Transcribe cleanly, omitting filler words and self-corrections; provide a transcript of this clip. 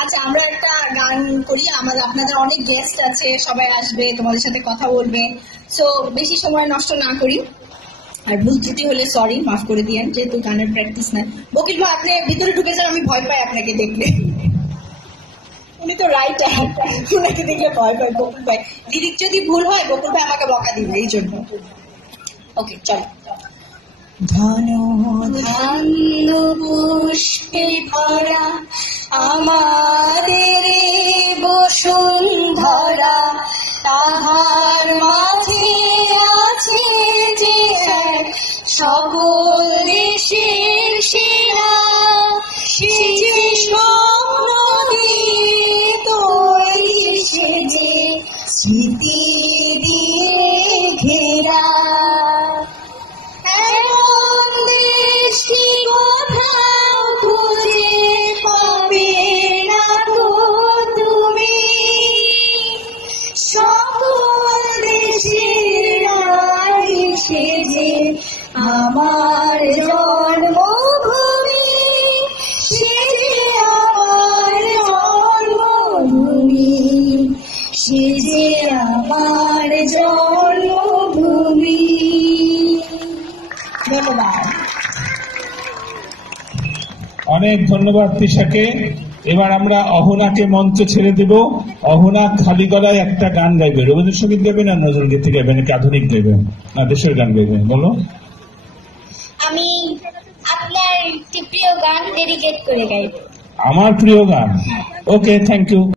আচ্ছা, আমরা একটা গান করি। আপনাদের অনেক গেস্ট আছে, সবাই আসবে, তোমাদের সাথে কথা বলবে। সো বেশি সময় নষ্ট না করি, আর ভুল ত্রুটি হলে সরি, মাফ করে দিয়েন, যেহেতু গানের প্র্যাকটিস নাই। বকিল ভাই, আপনি ভিতরে ঢুকে যান, আমি ভয় পাই আপনাকে দেখলে। উনি তো রাইটার, উনাকে দেখলে ভয় পাই বকুল ভাই। লিরিক যদি ভুল হয় বকুল ভাই আমাকে বকা দিবে, এই জন্য। ওকে, চলো। ধন ধান্য পুষ্পে ভরা আমাদের বসুন্ধরা, তাহার মাঝে আছে যে এক সকল দেশের সেরা, সে যে স্বপ্ন দিয়ে তৈরি, সে যে স্মৃতি দিয়ে ঘেরা। আমার জন্মভূমি, সে যে আমার জন্মভূমি, সে যে আমার জন্মভূমি। ধন্যবাদ। অনেক ধন্যবাদ তৃষাকে। এবার আমরা অহনাকে মঞ্চে ছেড়ে দেব। অহনা খালি গলায় একটা গান গাইবে। রবীন্দ্রসঙ্গীত গাইবেন না নজরুল গীতি গাইবেন নাকি আধুনিক গাইবেন না দেশের গান গাইবেন? বলো। আমি আপনার একটি প্রিয় গান ডেডিকেট করে গাইব। আমার প্রিয় গান? ওকে, থ্যাংক ইউ।